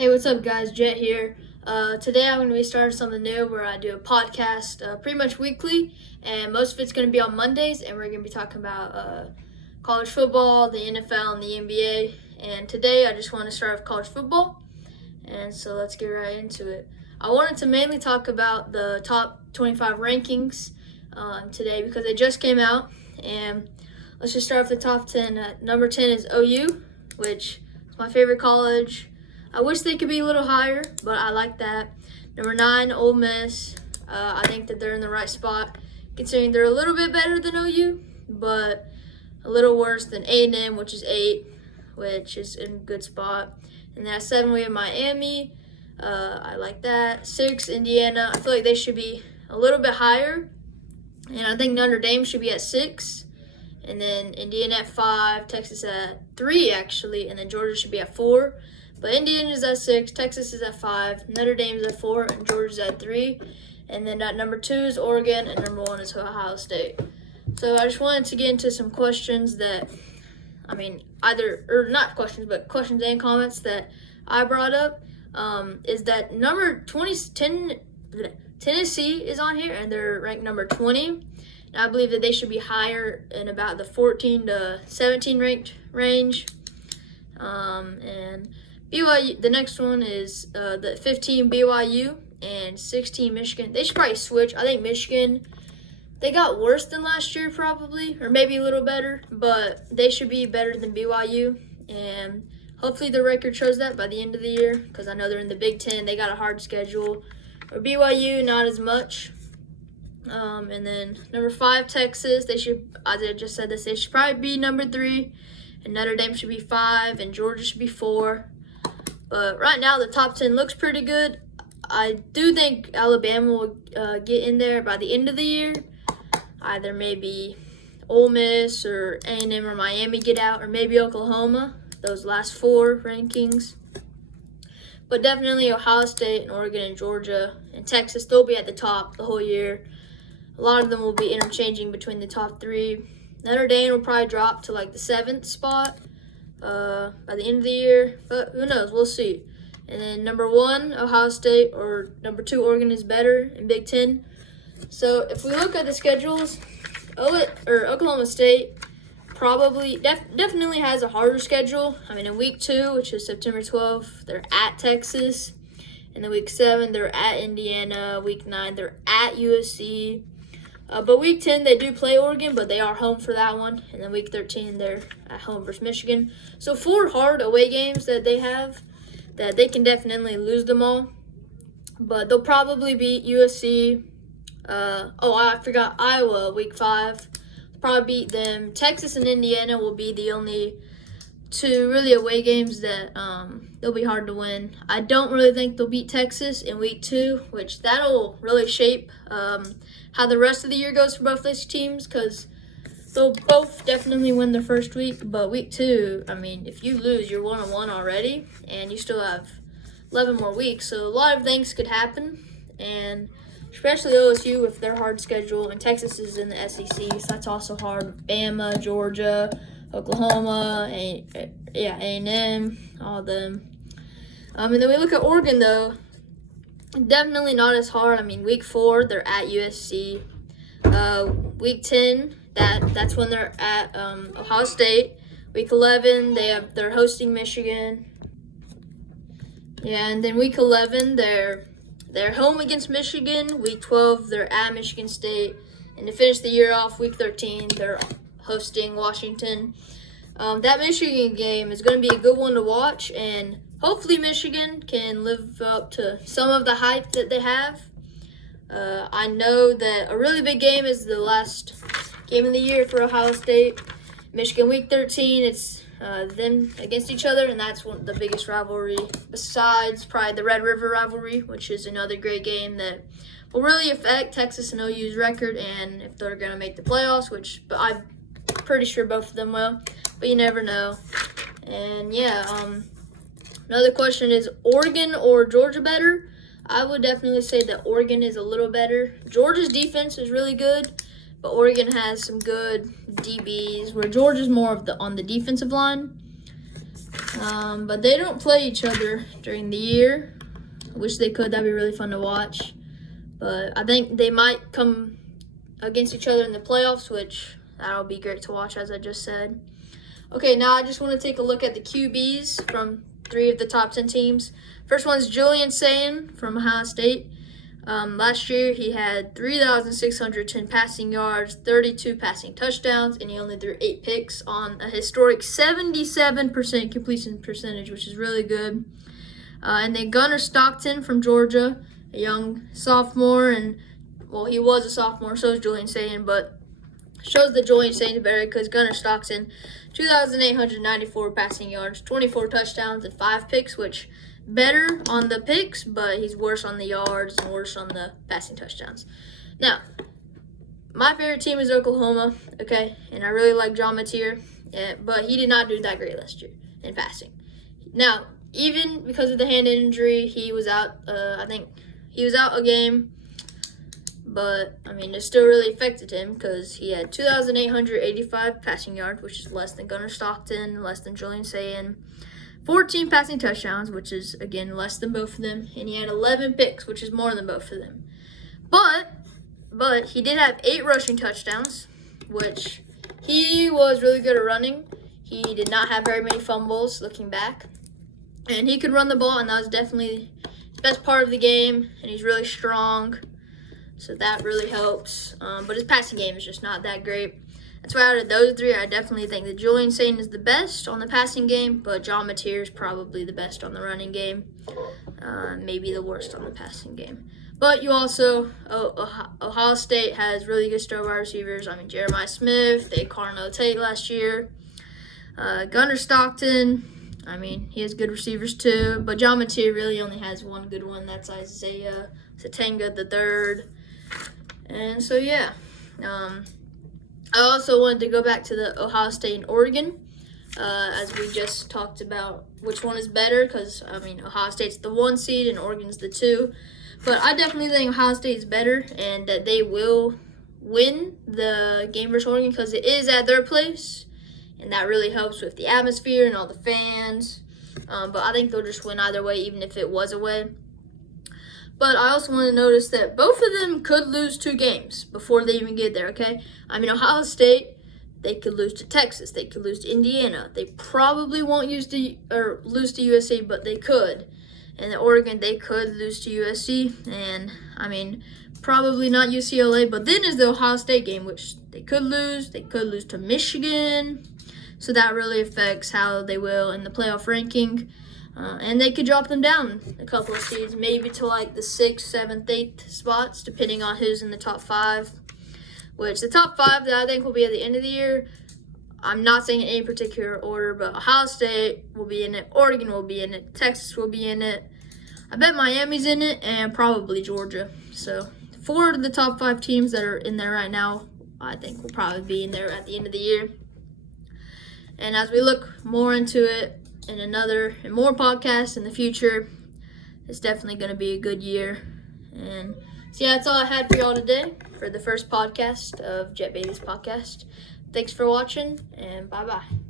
Hey, what's up, guys? Jett here. Today I'm going to be starting something new where I do a podcast pretty much weekly, and most of it's going to be on Mondays, and we're going to be talking about college football, the NFL, and the NBA. And today I just want to start with college football, and so let's get right into it. I wanted to mainly talk about the top 25 rankings today because they just came out, and let's just start with the top 10. Number 10 is OU, which is my favorite college. I wish they could be a little higher, but I like that. Number 9, Ole Miss. I think that they're in the right spot, considering they're a little bit better than OU, but a little worse than A&M, which is 8, which is in a good spot. And then at 7, we have Miami. I like that. 6, Indiana. I feel like they should be a little bit higher, and I think Notre Dame should be at 6. And then Indiana at 5, Texas at 3, actually, and then Georgia should be at 4. But Indiana is at 6, Texas is at 5, Notre Dame is at 4, and Georgia's at 3. And then at number 2 is Oregon, and number 1 is Ohio State. So I just wanted to get into some questions that, questions and comments that I brought up. Is that number 10, Tennessee is on here, and they're ranked number 20. And I believe that they should be higher in about the 14 to 17 ranked range. And BYU, the next one is the 15 BYU and 16 Michigan. They should probably switch. I think Michigan, they got worse than last year probably, or maybe a little better, but they should be better than BYU. And hopefully the record shows that by the end of the year, because I know they're in the Big Ten. They got a hard schedule. Or BYU, not as much. And then number 5, Texas. They should, as I just said this, they should probably be number 3. And Notre Dame should be 5, and Georgia should be 4. But right now, the top 10 looks pretty good. I do think Alabama will get in there by the end of the year. Either maybe Ole Miss or A&M or Miami get out, or maybe Oklahoma, those last 4 rankings. But definitely Ohio State and Oregon and Georgia and Texas, they'll be at the top the whole year. A lot of them will be interchanging between the top 3. Notre Dame will probably drop to like the 7th spot by the end of the year, but who knows? We'll see. And then number 1, Ohio State, or number 2, Oregon is better in Big Ten. So if we look at the schedules, Oklahoma State probably definitely has a harder schedule. In week 2, which is September 12th, they're at Texas. And then week 7, they're at Indiana. Week 9, they're at USC. But week 10, they do play Oregon, but they are home for that one. And then week 13, they're at home versus Michigan. So 4 hard away games that they have that they can definitely lose them all. But they'll probably beat USC. I forgot Iowa week 5. Probably beat them. Texas and Indiana will be the only 2 really away games that they'll be hard to win. I don't really think they'll beat Texas in week 2, which that'll really shape how the rest of the year goes for both these teams, because they'll both definitely win their first week. But week 2, if you lose, you're 1-1 already, and you still have 11 more weeks. So a lot of things could happen, and especially OSU with their hard schedule. And Texas is in the SEC, so that's also hard. Bama, Georgia, Oklahoma, A&M, all of them. And then we look at Oregon, though. Definitely not as hard. Week 4, they're at USC. Week 10, that's when they're at Ohio State. Week 11, they're hosting Michigan. Yeah, and then week 11, they're home against Michigan. Week 12, they're at Michigan State. And to finish the year off, week 13, they're hosting Washington. That Michigan game is going to be a good one to watch, and hopefully Michigan can live up to some of the hype that they have. I know that a really big game is the last game of the year for Ohio State. Michigan week 13, it's them against each other, and that's the biggest rivalry besides probably the Red River rivalry, which is another great game that will really affect Texas and OU's record and if they're going to make the playoffs, but I'm pretty sure both of them will, but you never know. And another question is Oregon or Georgia better? I would definitely say that Oregon is a little better. Georgia's defense is really good, but Oregon has some good DBs, where Georgia's more on the defensive line. But they don't play each other during the year. I wish they could. That'd be really fun to watch. But I think they might come against each other in the playoffs, which that'll be great to watch, as I just said. Okay, now I just want to take a look at the QBs from 3 of the top 10 teams. First one's Julian Sayin from Ohio State. Last year, he had 3,610 passing yards, 32 passing touchdowns, and he only threw 8 picks on a historic 77% completion percentage, which is really good. And then Gunnar Stockton from Georgia, a young sophomore, and, well, he was a sophomore, so is Julian Sayin, but shows that Julian Sayin is better because Gunnar Stockton, 2,894 passing yards, 24 touchdowns, and 5 picks, which better on the picks, but he's worse on the yards and worse on the passing touchdowns. Now, my favorite team is Oklahoma, okay, and I really like John Mateer, but he did not do that great last year in passing. Now, even because of the hand injury, he was out, I think he was out a game, but, I mean, it still really affected him because he had 2,885 passing yards, which is less than Gunnar Stockton, less than Julian Sayin, 14 passing touchdowns, which is, again, less than both of them, and he had 11 picks, which is more than both of them. But he did have 8 rushing touchdowns, which he was really good at running. He did not have very many fumbles, looking back, and he could run the ball, and that was definitely the best part of the game, and he's really strong, so that really helps. But his passing game is just not that great. That's why out of those 3, I definitely think that Julian Sayin is the best on the passing game, but John Mateer is probably the best on the running game, maybe the worst on the passing game. But you also, Ohio State has really good star wide receivers. I mean, Jeremiah Smith, they had Carnell Tate last year. Gunnar Stockton, I mean, he has good receivers too, but John Mateer really only has one good one. That's Isaiah Satenga III. And so, yeah. I also wanted to go back to the Ohio State and Oregon, as we just talked about which one is better, because, I mean, Ohio State's the 1 seed and Oregon's the 2. But I definitely think Ohio State is better and that they will win the game versus Oregon because it is at their place, and that really helps with the atmosphere and all the fans. But I think they'll just win either way, even if it was away. But I also want to notice that both of them could lose 2 games before they even get there, okay? I mean, Ohio State, they could lose to Texas. They could lose to Indiana. They probably won't lose to USC, but they could. And Oregon, they could lose to USC. And, I mean, probably not UCLA. But then is the Ohio State game, which they could lose. They could lose to Michigan. So that really affects how they will in the playoff ranking. And they could drop them down a couple of seeds, maybe to like the 6th, 7th, 8th spots, depending on who's in the top 5. Which the top 5 that I think will be at the end of the year, I'm not saying in any particular order, but Ohio State will be in it, Oregon will be in it, Texas will be in it. I bet Miami's in it, and probably Georgia. So 4 of the top 5 teams that are in there right now, I think will probably be in there at the end of the year. And as we look more into it, in more podcasts in the future, it's definitely going to be a good year. And so yeah, that's all I had for y'all today for the first podcast of Jett Bailey's podcast. Thanks for watching, and bye-bye.